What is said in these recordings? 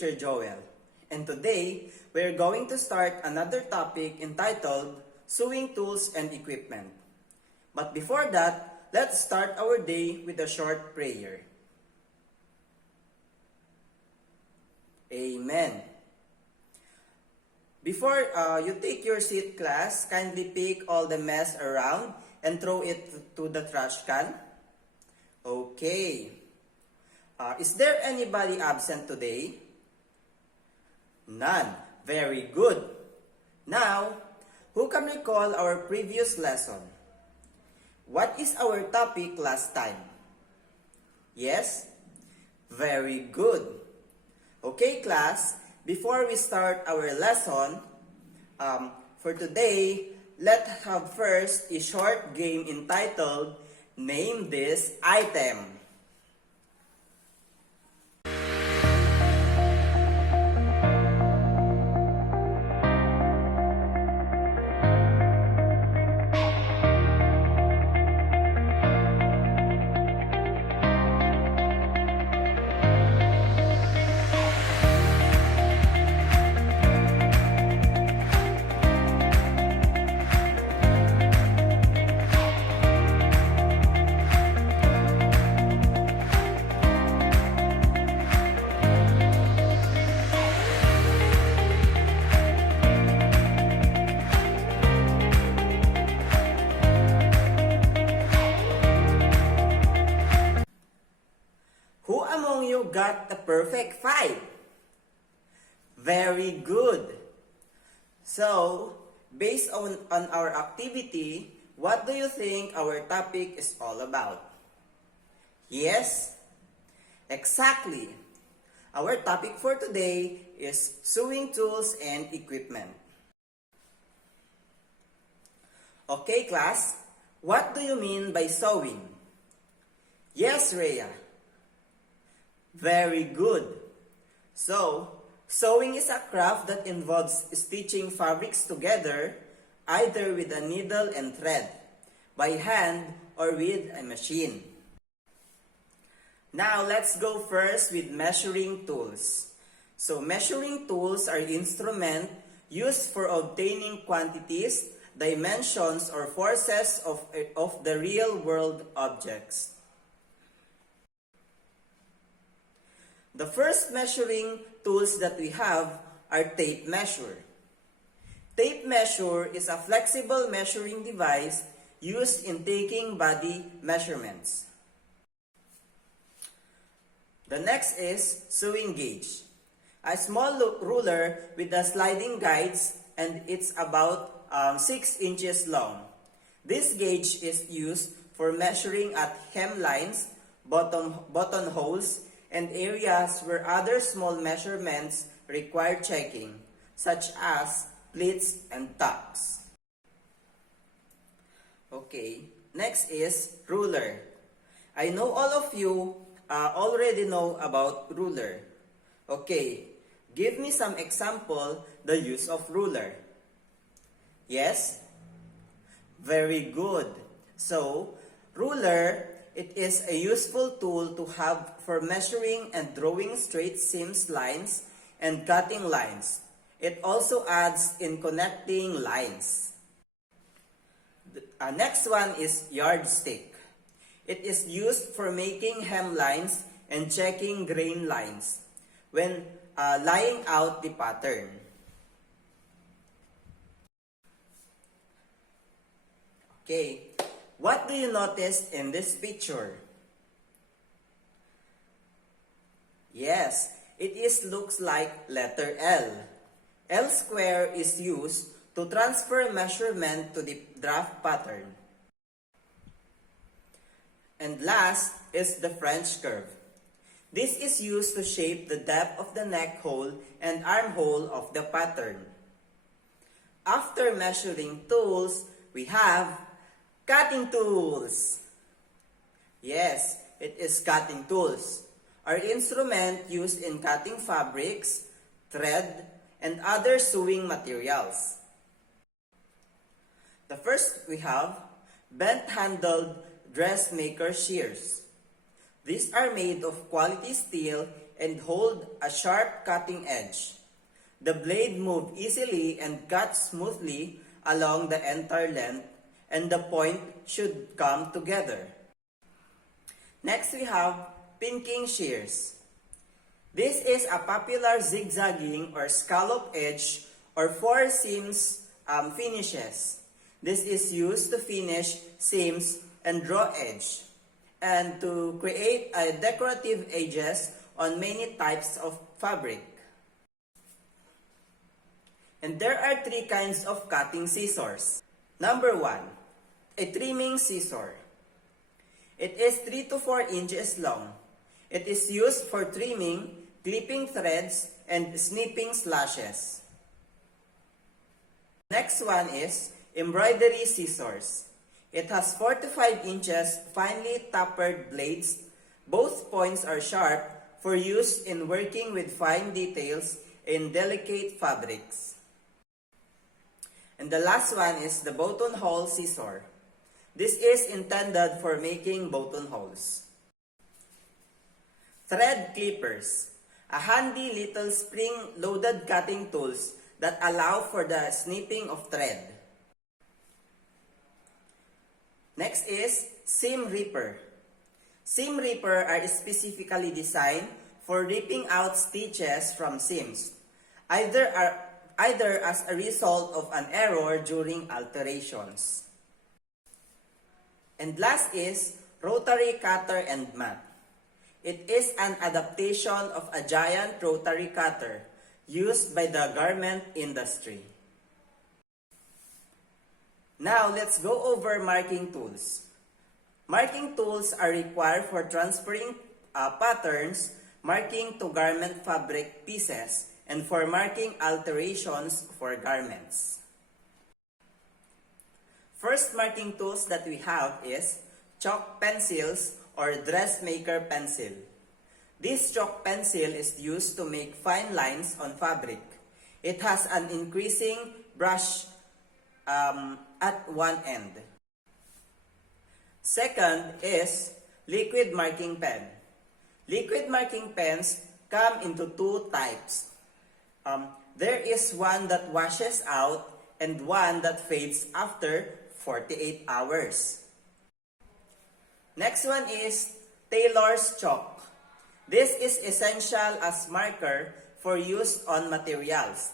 Teacher Joel, and today we're going to start another topic entitled Sewing Tools and Equipment. But before that, let's start our day with a short prayer. Amen. Before you take your seat, class, kindly pick all the mess around and throw it to the trash can. Okay. Is there anybody absent today? None. Very good. Now, who can recall our previous lesson? What is our topic last time? Yes? Very good. Okay, class, before we start our lesson, for today, let's have first a short game entitled Name This Item. Who among you got the perfect 5? Very good. So, based on our activity, what do you think our topic is all about? Yes? Exactly. Our topic for today is sewing tools and equipment. Okay, class, what do you mean by sewing? Yes, Rhea. Very good. So, sewing is a craft that involves stitching fabrics together either with a needle and thread, by hand, or with a machine. Now, let's go first with measuring tools. So, measuring tools are instruments used for obtaining quantities, dimensions, or forces of the real-world objects. The first measuring tools that we have are tape measure. Tape measure is a flexible measuring device used in taking body measurements. The next is sewing gauge. A small ruler with a sliding guides, and it's about 6 inches long. This gauge is used for measuring at hemlines, buttonholes, and areas where other small measurements require checking, such as pleats and tucks. Okay, next is ruler. I know all of you already know about ruler. Okay, give me some example the use of ruler. Yes? Very good. So, ruler, it is a useful tool to have for measuring and drawing straight seams lines and cutting lines. It also adds in connecting lines. The next one is yardstick. It is used for making hemlines and checking grain lines when laying out the pattern. Okay. What do you notice in this picture? Yes, looks like letter L. L square is used to transfer measurement to the draft pattern. And last is the French curve. This is used to shape the depth of the neck hole and armhole of the pattern. After measuring tools, we have cutting tools. Yes, it is cutting tools. Our instrument used in cutting fabrics, thread, and other sewing materials. The first we have bent-handled dressmaker shears. These are made of quality steel and hold a sharp cutting edge. The blade moves easily and cuts smoothly along the entire length, and the point should come together. Next we have pinking shears. This is a popular zigzagging or scallop edge or four seams finishes. This is used to finish seams and draw edge, and to create decorative edges on many types of fabric. And there are three kinds of cutting scissors. Number 1, a trimming scissor. It is 3 to 4 inches long. It is used for trimming, clipping threads, and snipping slashes. Next one is embroidery scissors. It has 4 to 5 inches finely tapered blades. Both points are sharp for use in working with fine details in delicate fabrics. And the last one is the buttonhole scissor. This is intended for making buttonholes. Thread clippers, a handy little spring-loaded cutting tools that allow for the snipping of thread. Next is seam ripper. Seam ripper are specifically designed for ripping out stitches from seams, either as a result of an error during alterations. And last is rotary cutter and mat. It is an adaptation of a giant rotary cutter used by the garment industry. Now let's go over marking tools. Marking tools are required for transferring patterns, marking to garment fabric pieces, and for marking alterations for garments. First marking tools that we have is chalk pencils or dressmaker pencil. This chalk pencil is used to make fine lines on fabric. It has an increasing brush at one end. Second is liquid marking pen. Liquid marking pens come into two types. There is one that washes out and one that fades after 48 hours. Next one is tailor's chalk. This is essential as marker for use on materials.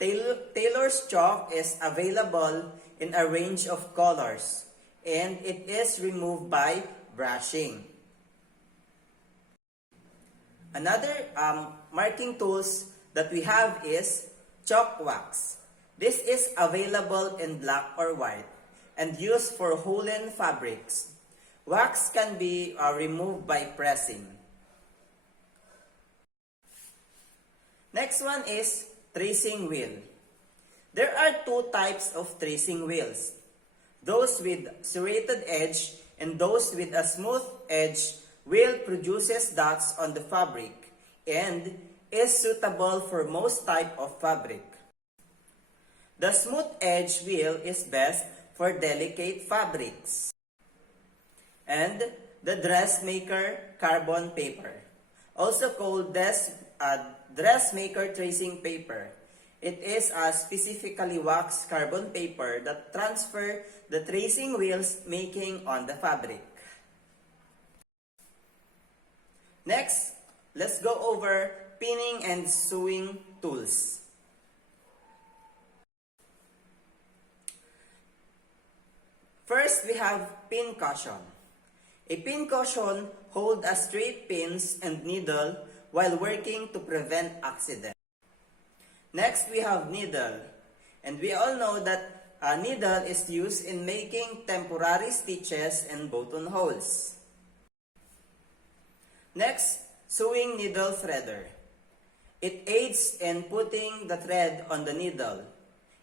Tailor's chalk is available in a range of colors, and it is removed by brushing. Another marking tools that we have is chalk wax. This is available in black or white and used for woolen fabrics. Wax can be removed by pressing. Next one is tracing wheel. There are two types of tracing wheels. Those with serrated edge and those with a smooth edge. Wheel produces dots on the fabric and is suitable for most type of fabric. The smooth edge wheel is best for delicate fabrics. And the dressmaker carbon paper, also called dressmaker tracing paper. It is a specifically waxed carbon paper that transfer the tracing wheels making on the fabric. Next, let's go over pinning and sewing tools. First, we have pin cushion. A pin cushion holds a straight pins and needle while working to prevent accident. Next, we have needle. And we all know that a needle is used in making temporary stitches and buttonholes. Next, sewing needle threader. It aids in putting the thread on the needle.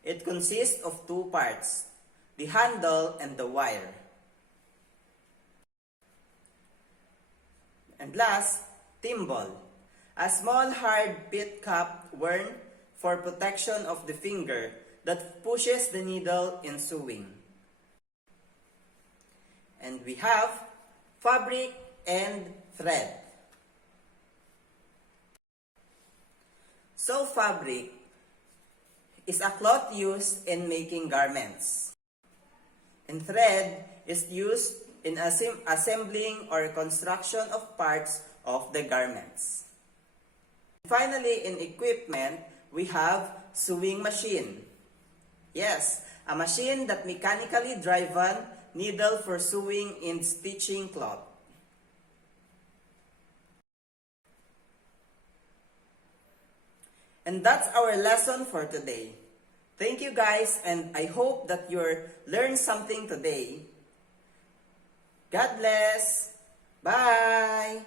It consists of two parts, the handle and the wire. And last, thimble, a small hard pit cap worn for protection of the finger that pushes the needle in sewing. And we have fabric and thread. So fabric is a cloth used in making garments. And thread is used in assembling or construction of parts of the garments. Finally, in equipment, we have sewing machine. Yes, a machine that mechanically driven needle for sewing and stitching cloth. And that's our lesson for today. Thank you guys, and I hope that you learned something today. God bless. Bye.